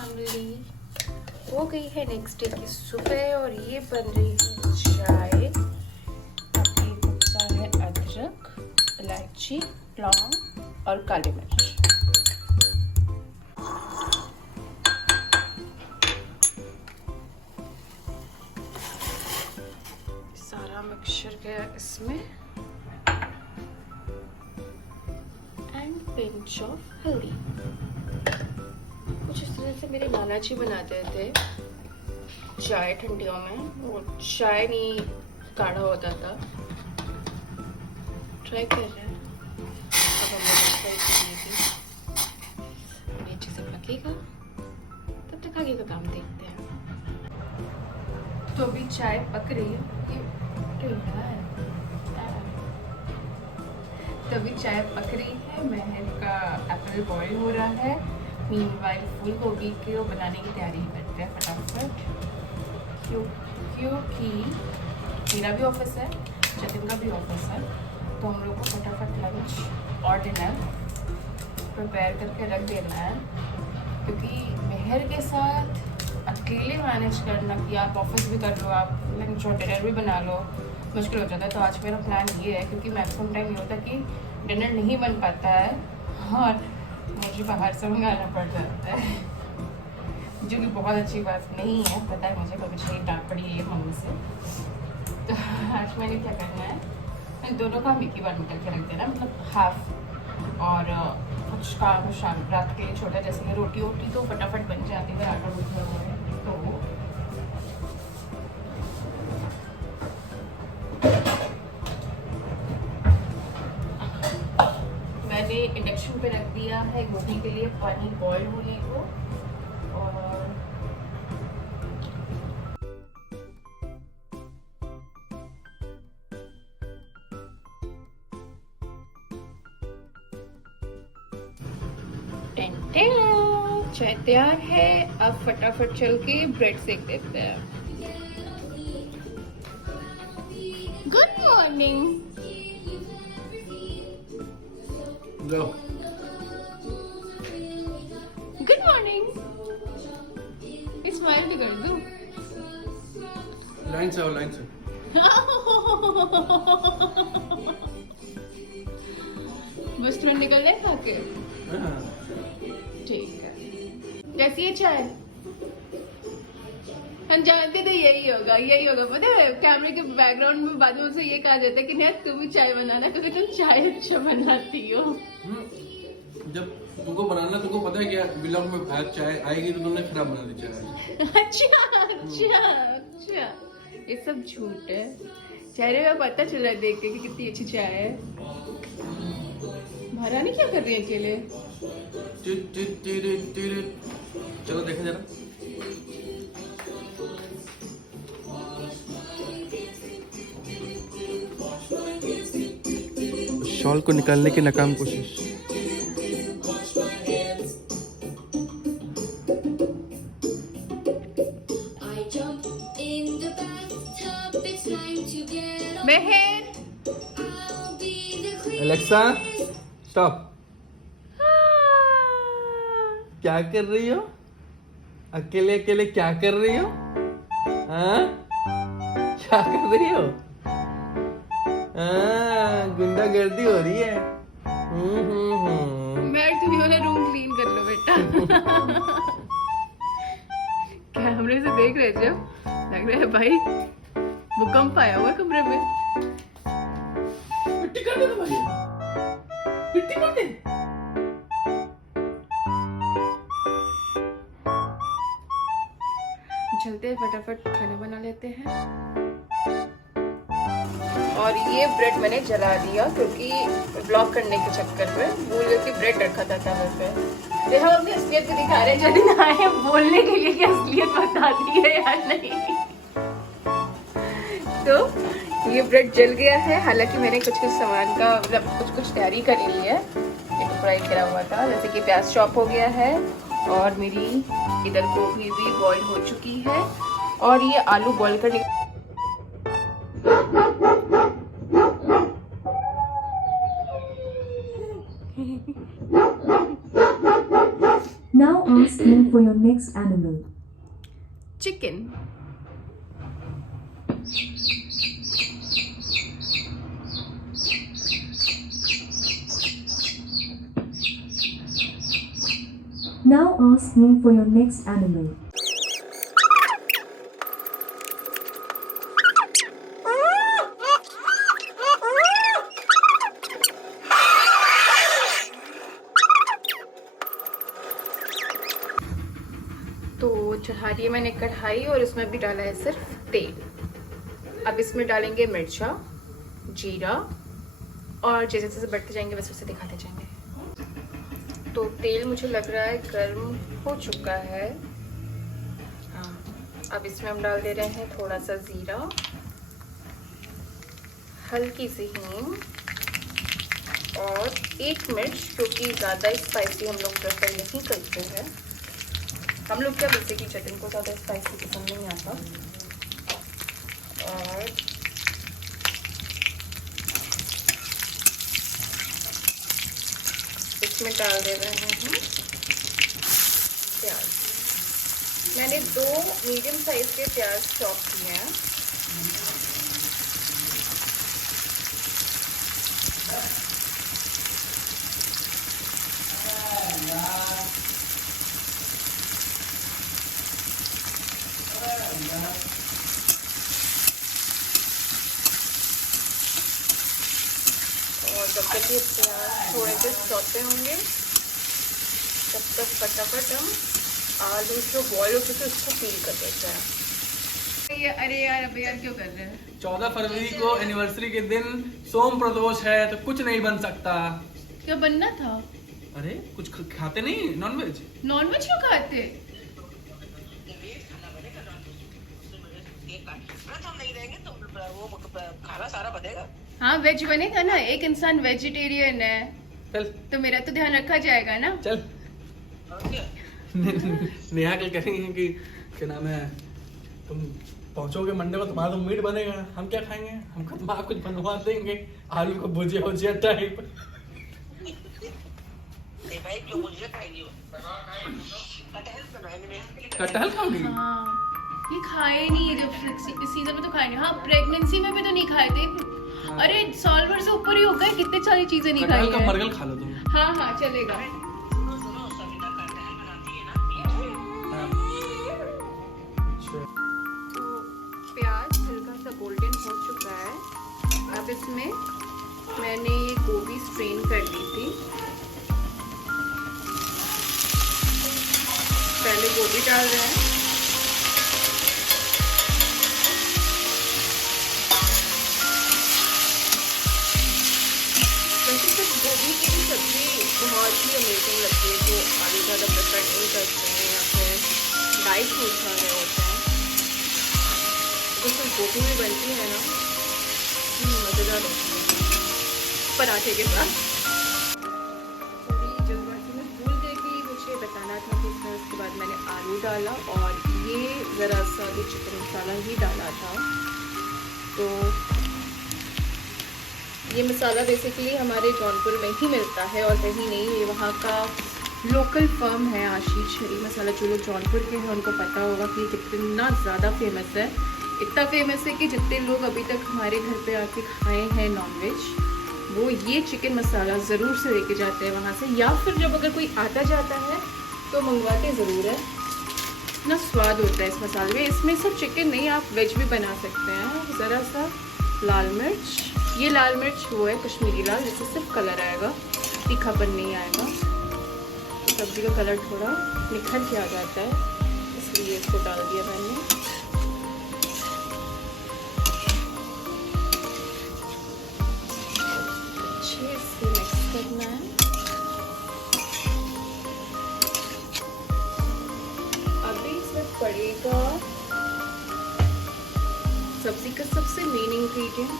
Family, हो गई है नेक्स्ट डे की सुबह और ये बन रही है चाय। अभी कुटा है अदरक, इलायची, लौंग और काली मिर्च। सारा मिक्सचर गया इसमें एंड पिंच ऑफ हल्दी। कुछ इस तरह से मेरे नाना जी बनाते थे चाय ठंडियों में। वो चाय नहीं काढ़ा होता था। ट्राई कर रहे हैं, अब हम ट्राई करेंगे। ये अच्छे से पकेगा, तब तक आगे का काम देखते हैं। तो अभी चाय पक रही है, तो अभी चाय पक रही है। महल का एप्पल बॉईल हो रहा है। मीनवाइल फूल गोभी को बनाने की तैयारी करते हैं फटाफट, क्योंकि मेरा भी ऑफिस है, जतिन का भी ऑफिस है, तो हम लोग को फटाफट लंच और डिनर प्रिपेयर करके रख देना है। क्योंकि मेहर के साथ अकेले मैनेज करना कि आप ऑफिस भी कर लो, आप लंच और डिनर भी बना लो, मुश्किल हो जाता है। तो आज मेरा प्लान ये है, क्योंकि मैक्सिमम टाइम ये होता है कि डिनर नहीं बन पाता है और मुझे बाहर से मंगाना पड़ जाता है, जो कि बहुत अच्छी बात नहीं है। पता है मुझे, कभी सही डांट पड़ी है मम्मी से। तो आज मैंने क्या करना है, मैं दोनों काम एक ही बार निकल के रख देना, मतलब हाफ। और कुछ काम शाम रात के लिए छोटा, जैसे कि रोटी वोटी तो फटाफट बन जाती है, आटा गूंथा हुआ है तो। मैंने इंडक्शन पे रख दिया है गोभी के लिए पानी बॉईल होने को। और चाय तैयार है। अब फटाफट चल के ब्रेड सेक देते हैं। Good morning. Good morning. Smile भी कर दूं? लाइन से आओ, लाइन से। बस तुरंत निकल जाए खा के। ठीक है। कैसी है चाय? हम जानते थे यही होगा, यही होगा। पता है कैमरे के बैकग्राउंड में बाद में उसे ये कहा जाता है कि नहीं तुम भी चाय बनाना, क्योंकि तुम चाय अच्छा बनाती हो। जब तुमको बनाना, तुमको पता है क्या ब्लॉग में चाय आएगी तो तुमने खराब बना दी चाय। अच्छा, ये सब झूठ है। चेहरे में पता चल रहा है देख के कि कितनी अच्छी चाय है। महारानी क्या कर रही है अकेले? चलो देखा जरा। शॉल को निकालने की नाकाम कोशिश। मेहर, एलेक्सा स्टॉप। क्या कर रही हो? अकेले अकेले क्या कर रही हो? हाँ, क्या कर रही हो? हाँ, गुंडागर्दी हो रही है। मैं तुम्हें वाला रूम क्लीन कर लो बेटा। कैमरे से देख रहे जब लग रहा है भाई भूकंप आया हुआ कमरे में। मिट्टी कर दे तो भाई, मिट्टी कर दे। चलते हैं फटाफट खाना बना लेते हैं। और ये ब्रेड मैंने जला दिया क्योंकि ब्लॉक करने के चक्कर में भूल गई कि ब्रेड रखा था तवे पे। हम अपनी असलियत को दिखा रहे हैं, जो दिन आए बोलने के लिए कि असलियत बताती है या नहीं। तो ये ब्रेड जल गया है। हालांकि मैंने कुछ कुछ सामान का मतलब कुछ तैयारी कर ली है। एक फ्राई करा हुआ था, जैसे कि प्याज चॉप हो गया है और मेरी इधर गोभी भी बॉईल हो चुकी है और ये आलू बॉईल करने। Now ask me for your next animal. Chicken. Now ask me for your next animal. तो चढ़ा दिए मैंने कढ़ाई और उसमें भी डाला है सिर्फ तेल। अब इसमें डालेंगे मिर्चा, जीरा और जैसे जैसे बढ़ते जाएंगे वैसे वैसे दिखाते जाएंगे। तो तेल मुझे लग रहा है गर्म हो चुका है। हाँ, अब इसमें हम डाल दे रहे हैं थोड़ा सा जीरा, हल्की सी हींग और एक मिर्च, क्योंकि ज़्यादा स्पाइसी हम लोग प्रेफर नहीं करते हैं। हम लोग क्या बोलते हैं कि चिकन को ज़्यादा स्पाइसी पसंद नहीं आता। और इसमें डाल दे रहे हैं प्याज। मैंने 2 मीडियम साइज के प्याज चॉप किए हैं। और जब तक ये प्याज थोड़े से सौते होंगे तब तक फटाफट हम आलू जो बॉयल होते थे उसको पील कर देते हैं। अरे यार अब यार क्यों कर रहे हैं? 14 फरवरी को एनिवर्सरी के दिन सोम प्रदोष है तो कुछ नहीं बन सकता। क्या बनना था? अरे कुछ खाते नहीं नॉनवेज? नॉनवेज क्यों खाते? खाना सारा बनेगा। हाँ वेज बनेगा ना, एक इंसान वेजिटेरियन है चल तो मेरा तो ध्यान रखा जाएगा ना। चल नेहा कल कहेंगे कि क्या नाम है, तुम पहुंचोगे मंडे को, तुम्हारा तो मीट बनेगा, हम क्या खाएंगे? हमको तुम्हारा कुछ बनवा देंगे, आलू को भुजिया भुजिया टाइप। कटहल खाओगी? हाँ ये खाए नहीं, जब इस सीजन में तो खाए नहीं। हाँ प्रेगनेंसी में भी तो नहीं खाए थे। अरे साल भर से ऊपर ही हो गए, कितने सारी चीजें नहीं खाई कटहल का है। मरगल खा लो तुम। हाँ हाँ चलेगा। तो प्याज हल्का सा गोल्डन हो चुका है। अब इसमें मैंने ये गोभी स्ट्रेन कर ली थी। पहले गोभी डाल रहे हैं। वैसे तो गोभी की भी सब्जी बहुत ही अमेजिंग लगती है, जो आलू ज़्यादा प्रेफर नहीं करते हैं या फिर डाइट फूड खा रहे होते हैं। तो सिर्फ गोभी में बनती है ना, मज़ेदार होती है पराठे के साथ। थोड़ी जल्दबाजी में भूल गई कि मुझे बताना था कि इसमें उसके बाद मैंने आलू डाला और ये ज़रा सा भी चिकन मसाला ही डाला था। तो ये मसाला बेसिकली हमारे जौनपुर में ही मिलता है और कहीं नहीं। ये वहाँ का लोकल फर्म है आशीष हरी मसाला। जो लोग जौनपुर के हैं उनको पता होगा कि कितना ज़्यादा फेमस है। इतना फेमस है कि जितने लोग अभी तक हमारे घर पे आके खाए हैं नॉनवेज, वो ये चिकन मसाला ज़रूर से लेके जाते हैं वहाँ से, या फिर जब अगर कोई आता जाता है तो मंगवाते ज़रूर है। इतना स्वाद होता है इस मसाले में। इसमें सिर्फ चिकन नहीं, आप वेज भी बना सकते हैं। ज़रा सा लाल मिर्च, ये लाल मिर्च वो है कश्मीरी लाल, जिससे सिर्फ कलर आएगा, तीखापन नहीं आएगा। तो सब्ज़ी का कलर थोड़ा निखर के आ जाता है, इसलिए इसको डाल दिया मैंने। अच्छे से मिक्स करना है। अभी इसमें पड़ेगा सब्ज़ी का सबसे मेन इंग्रेडिएंट,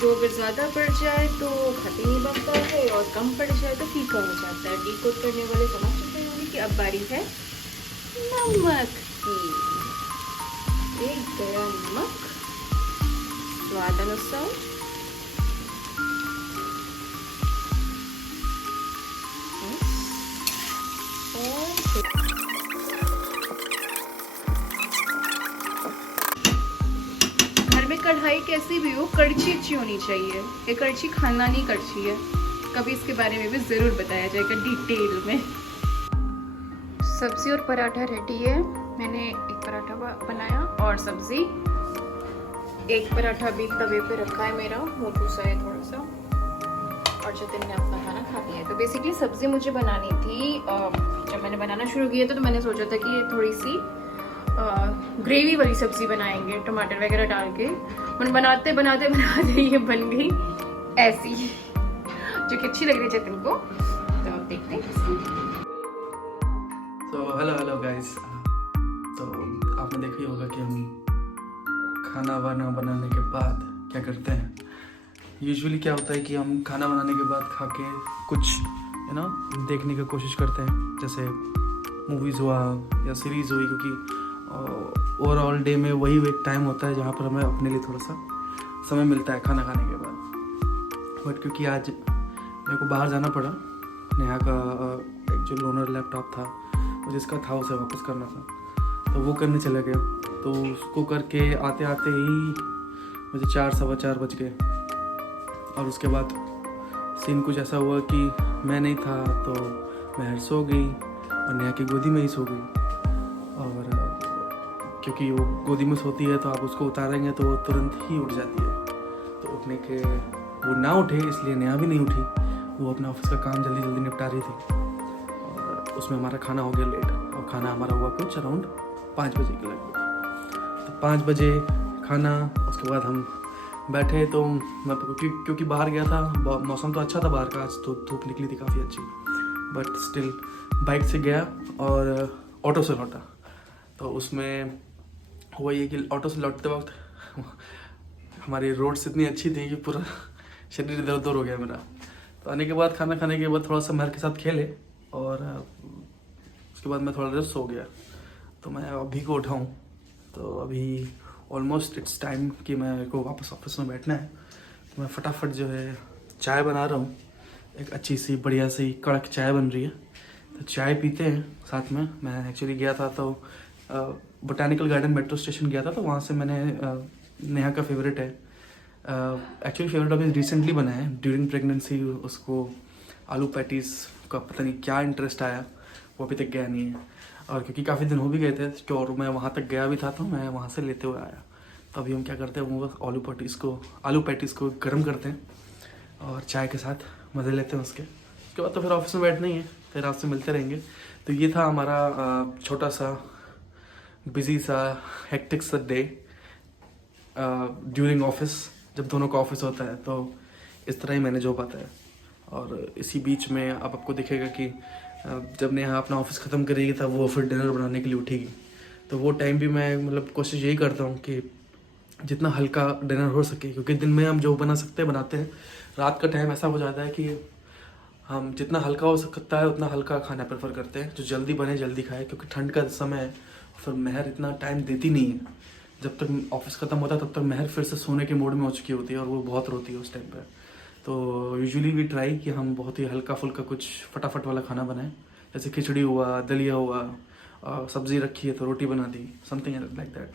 जो अगर ज़्यादा पड़ जाए तो खाते नहीं बनता है और कम पड़ जाए तो फीका हो जाता है। डीकोड करने वाले समझ चुके होंगे कि अब बारी है नमक की। एक गया नमक स्वाद अनुसार। और कैसी भी हो, कड़छी अच्छी होनी चाहिए। ये कड़छी खानदानी कड़छी है, कभी इसके बारे में भी ज़रूर बताया जाएगा डिटेल में। सब्ज़ी और पराठा रेडी है। मैंने एक पराठा बनाया और सब्ज़ी, एक पराठा भी तवे पे रखा है मेरा, मोटू सा है थोड़ा सा, और जतिन ने अपना खाना खा लिया है। तो बेसिकली सब्ज़ी मुझे बनानी थी। जब मैंने बनाना शुरू किया था तो मैंने सोचा था कि ये थोड़ी सी ग्रेवी वाली सब्ज़ी बनाएंगे टमाटर वगैरह डाल के। और बनाते बनाते बनाते ये बन गई ऐसी, जो कि अच्छी लग रही है जतिन को। तो अब देखते हैं। तो हेलो गाइस। तो आपने देखा ही होगा कि हम खाना वाना बनाने के बाद क्या करते हैं। यूजुअली क्या होता है कि हम खाना बनाने के बाद खा के कुछ देखने की कोशिश करते हैं, जैसे मूवीज़ हुआ या सीरीज़ हुई, क्योंकि ओवरऑल डे में वही एक टाइम होता है जहाँ पर हमें अपने लिए थोड़ा सा समय मिलता है खाना खाने के बाद। बट क्योंकि आज मेरे को बाहर जाना पड़ा, नेहा का एक जो लोनर लैपटॉप था वो जिसका था उसे वापस करना था, तो वो करने चला गया। तो उसको करके आते आते ही मुझे 4 सवा 4 बज गए। और उसके बाद सीन कुछ ऐसा हुआ कि मैं नहीं था तो महर सो गई और नेहा की गोदी में ही सो गई। और क्योंकि वो गोदी में सोती है तो आप उसको उतारेंगे तो वो तुरंत ही उठ जाती है। तो उठने के वो ना उठे इसलिए नेहा भी नहीं उठी। वो अपना ऑफिस का काम जल्दी जल्दी निपटा रही थी और उसमें हमारा खाना हो गया लेट। और खाना हमारा हुआ कुछ अराउंड 5 बजे के लगभग। तो 5 बजे खाना, उसके बाद हम बैठे। तो मैं क्योंकि बाहर गया था, मौसम तो अच्छा था बाहर का, आज तो धूप निकली थी काफ़ी अच्छी, बट स्टिल बाइक से गया और ऑटो से लौटा। तो उसमें हुआ ये कि ऑटो से लौटते वक्त हमारी रोड्स इतनी अच्छी थी कि पूरा शरीर इधर उधर हो गया मेरा। तो आने के बाद खाना खाने के बाद थोड़ा सा महर के साथ खेले और उसके बाद मैं थोड़ा देर सो गया। तो मैं अभी को उठाऊँ तो अभी ऑलमोस्ट इट्स टाइम कि मेरे को वापस ऑफिस में बैठना है। तो मैं फटाफट जो है चाय बना रहा हूँ, एक अच्छी सी बढ़िया सी कड़क चाय बन रही है। तो चाय पीते हैं साथ में। मैं एक्चुअली गया था तो बोटानिकल गार्डन मेट्रो स्टेशन गया था, तो वहाँ से मैंने नेहा का फेवरेट है, एक्चुअली फेवरेट अभी रिसेंटली बना है ड्यूरिंग प्रेगनेंसी। उसको आलू पैटीज़ का पता नहीं क्या इंटरेस्ट आया, वो अभी तक गया नहीं है। और क्योंकि काफ़ी दिन हो भी गए थे और मैं वहाँ तक गया भी था तो मैं वहाँ से लेते हुए आया। तो अभी हम क्या करते हैं, वो आलू पैटीज़ को गर्म करते हैं और चाय के साथ मज़े लेते हैं उसके बाद तो फिर ऑफिस में बैठना ही है, फिर आपसे मिलते रहेंगे। तो ये था हमारा छोटा सा बिजी सा हेक्टिक सा डे ड्यूरिंग ऑफिस। जब दोनों का ऑफिस होता है तो इस तरह ही मैनेज हो पाता है। और इसी बीच में अब आपको दिखेगा कि जब नेहा अपना ऑफिस ख़त्म करेगी तब वो फिर डिनर बनाने के लिए उठेगी। तो वो टाइम भी मैं मतलब कोशिश यही करता हूँ कि जितना हल्का डिनर हो सके, क्योंकि दिन में हम जो बना सकते हैं बनाते हैं। रात का टाइम ऐसा हो जाता है कि हम जितना हल्का हो सकता है उतना हल्का खाना प्रेफर करते हैं, जो जल्दी बने जल्दी खाए, क्योंकि ठंड का समय है। फिर महर इतना टाइम देती नहीं है। जब तक ऑफिस ख़त्म होता है तब तक महर फिर से सोने के मूड में हो चुकी होती है और वो बहुत रोती है उस टाइम पर। तो यूजुअली वी ट्राई कि हम बहुत ही हल्का फुल्का कुछ फटाफट वाला खाना बनाएं, जैसे खिचड़ी हुआ, दलिया हुआ, सब्ज़ी रखी है तो रोटी बना दी, समथिंग लाइक दैट।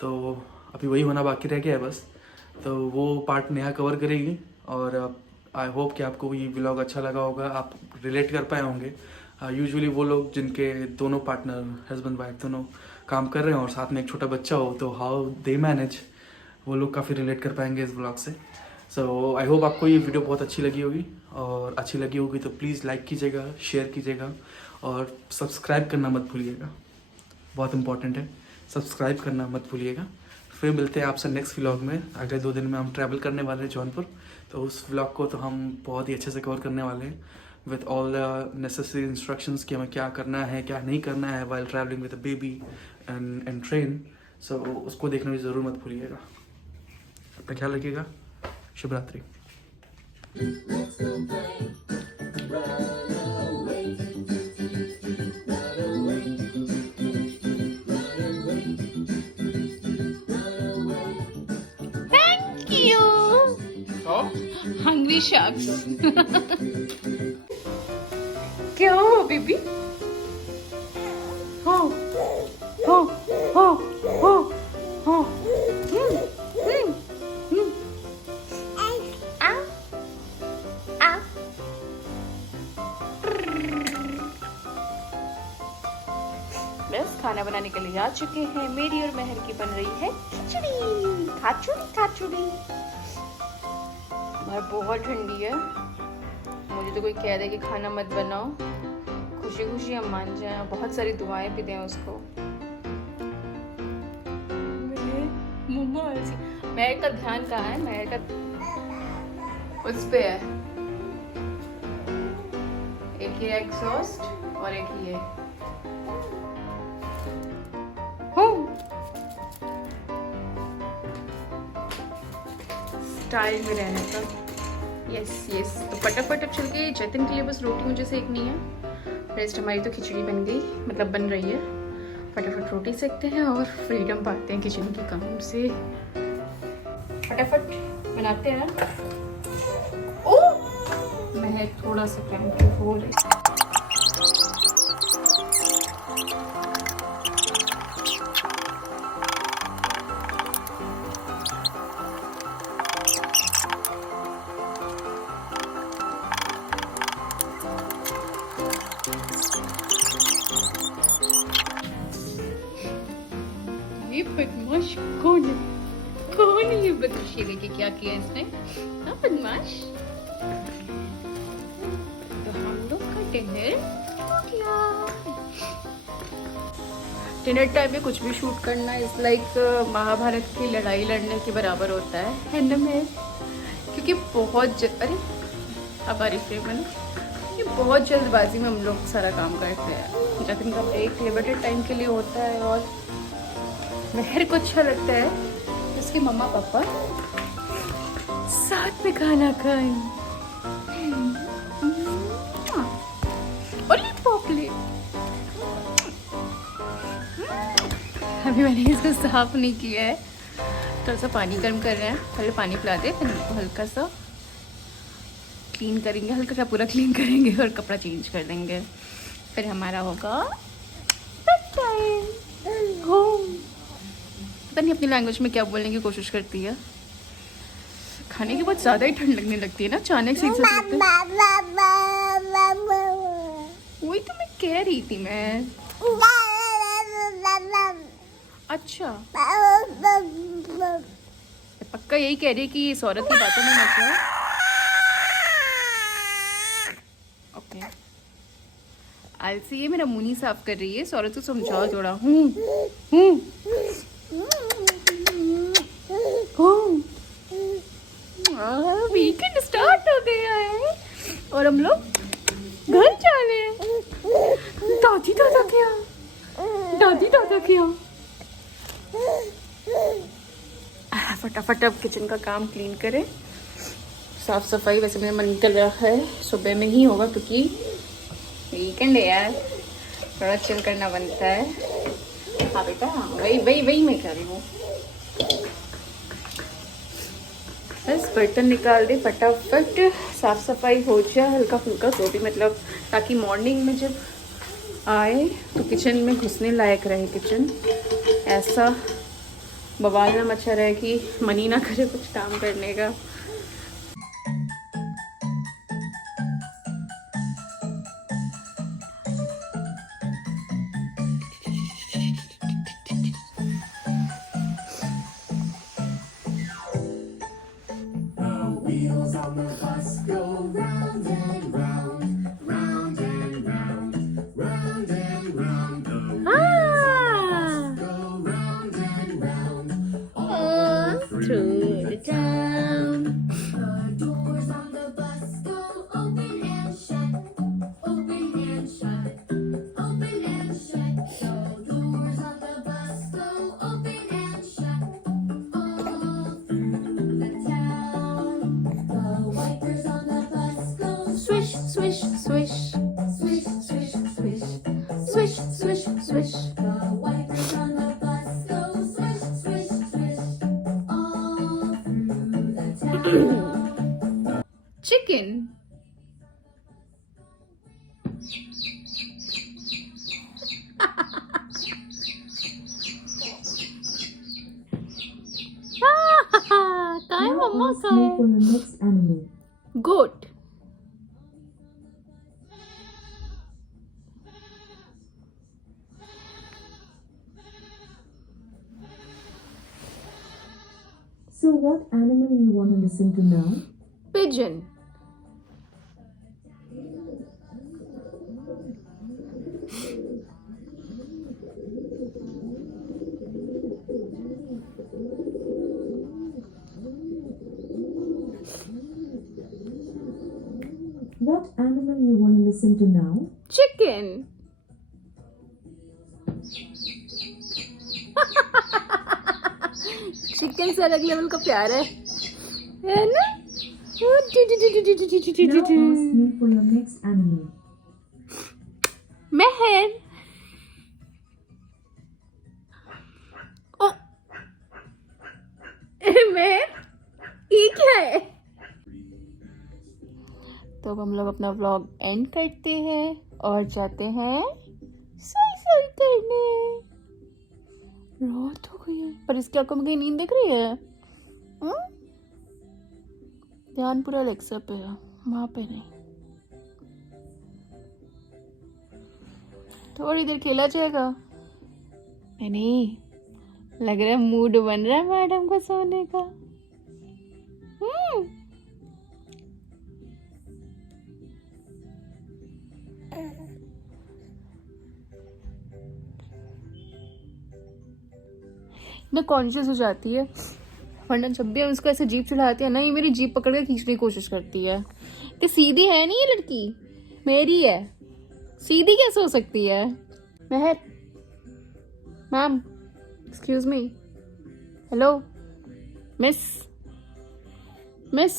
तो अभी वही होना बाकी रह गया है बस। तो वो पार्ट नेहा कवर करेगी और आई होप कि आपको ये व्लॉग अच्छा लगा होगा, आप रिलेट कर पाए होंगे। यूजुअली वो लोग जिनके दोनों पार्टनर हस्बैंड वाइफ दोनों काम कर रहे हैं और साथ में एक छोटा बच्चा हो, तो हाउ दे मैनेज, वो लोग काफ़ी रिलेट कर पाएंगे इस व्लॉग से। सो आई होप आपको ये वीडियो बहुत अच्छी लगी होगी, और अच्छी लगी होगी तो प्लीज़ लाइक कीजिएगा, शेयर कीजिएगा और सब्सक्राइब करना मत भूलिएगा, बहुत इंपॉर्टेंट है, सब्सक्राइब करना मत भूलिएगा। फिर मिलते हैं आपसे नेक्स्ट व्लॉग में। अगले 2 दिन में हम ट्रैवल करने वाले हैं जौनपुर, तो उस व्लॉग को तो हम बहुत ही अच्छे से कवर करने वाले हैं with all the necessary instructions कि हमें क्या करना है क्या नहीं करना है while travelling with a baby and train. So उसको देखना भी ज़रूर मत भूलिएगा। अपना ख्याल रखिएगा। शुभ रात्रि। Hungry sharks. क्या हो बेबी? हो हो हो हो हो खाना बनाने के लिए आ चुके हैं। मेरी और मेहर की बन रही है खिचड़ी, खाचुड़ी। बाहर बहुत ठंडी है, मुझे तो कोई कह दे कि खाना मत बनाओ, खुशी खुशी हम मान जाए, बहुत सारी दुआएं भी दें उसको। मेहर का ध्यान कहाँ है? मेहर का उस पे है, एक ये एग्जॉस्ट और एक ये स्टाइल में रहने का। यस तो फटाफट अब चल के जतिन के लिए बस रोटी मुझे सेकनी है, रेस्ट हमारी तो खिचड़ी बन गई, मतलब बन रही है। फटाफट रोटी सेकते हैं और फ्रीडम पाते हैं किचन के काम से। फटाफट बनाते हैं। ओह मैं थोड़ा सा क्रैम्प हो रही है। ये बदमाश कौन है? कौन है ये बदमाश? ये देखिए क्या किया इसने। हाँ बदमाश। तो हम लोग का डिनर हो गया। डिनर टाइम में कुछ भी शूट करना इज लाइक महाभारत की लड़ाई लड़ने के बराबर होता है ना मैं? क्योंकि बहुत अरे अब आ रही फ्रेम है ना, ये बहुत जल्दबाजी में हम लोग सारा काम करते हैं। जतिन का ब्रेक लिमिटेड टाइम के लिए होता है और मेहर को अच्छा लगता है उसके मम्मा पापा साथ में खाना खाएं। अभी मैंने इसको साफ नहीं किया है, थोड़ा सा पानी गर्म कर रहे हैं, पहले पानी पिला दे, फिर इसको हल्का सा क्लीन करेंगे, हल्का सा पूरा क्लीन करेंगे और कपड़ा चेंज कर देंगे, फिर हमारा होगा बेड टाइम होम। पता नहीं अपनी लैंग्वेज में क्या बोलने की कोशिश करती है। खाने के बाद ज़्यादा ही ठंड लगने लगती है ना अचानक से। वही तो मैं कह रही थी मैं। अच्छा पक्का यही कह रही है कि इस औरत की बातों में मत है। ओके आलसी ये मेरा मुंह साफ कर रही है, इस औरत को समझाओ थोड़ा। वीकेंड स्टार्ट हो गया है और हम लोग घर जा रहे हैं। दादी दादा क्या फटाफट अब किचन का काम क्लीन करें, साफ सफाई। वैसे मेरा मन कर रहा है सुबह में ही होगा क्योंकि वीकेंड है यार, थोड़ा चिल करना बनता है। हाँ बेटा वही मैं कह रही हूँ। बस बर्तन निकाल दे फटाफट, साफ सफाई हो जाए हल्का फुल्का, जो भी मतलब, ताकि मॉर्निंग में जब आए तो किचन में घुसने लायक रहे किचन, ऐसा बवाल ना मचा रहे कि मन ही ना करे कुछ काम करने का। Through the town, the doors on the bus go open and shut, open and shut, open and shut. The doors on the bus go open and shut, all through the town. The wipers on the bus go swish, swish, swish, swish, swish, swish, swish, swish, swish. The wipers on the bus go swish, swish, swish. Chicken. Now ask me for your next animal. Goat. listen to now? Pigeon. What animal you want to listen to now? Chicken. Chicken से अलग level का प्यार है ना? Now ask me for your next animal. मेहर. ओ मेहर, ये क्या है? तो अब हम लोग अपना व्लॉग एंड करते हैं और जाते हैं सोई करने. रात हो गई है पर इसकी आंखों में कहीं नींद दिख रही है. ध्यान पूरा अलेक्सा पे है, वहां पे नहीं. थोड़ी देर खेला जाएगा. नहीं, लग रहा है मूड बन रहा है मैडम को सोने का. मैं कॉन्शियस हो जाती है, वरना जब भी हम इसको ऐसे जीप चढ़ाते हैं ना, ये मेरी जीप पकड़ के खींचने की कोशिश करती है कि सीधी है नहीं ये लड़की, मेरी है, सीधी कैसे हो सकती है. महर, ma'am, excuse me, hello, miss miss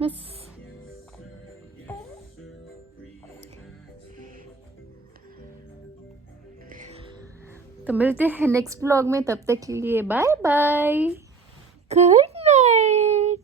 miss. तो मिलते हैं नेक्स्ट ब्लॉग में, तब तक के लिए बाय बाय, गुड नाइट.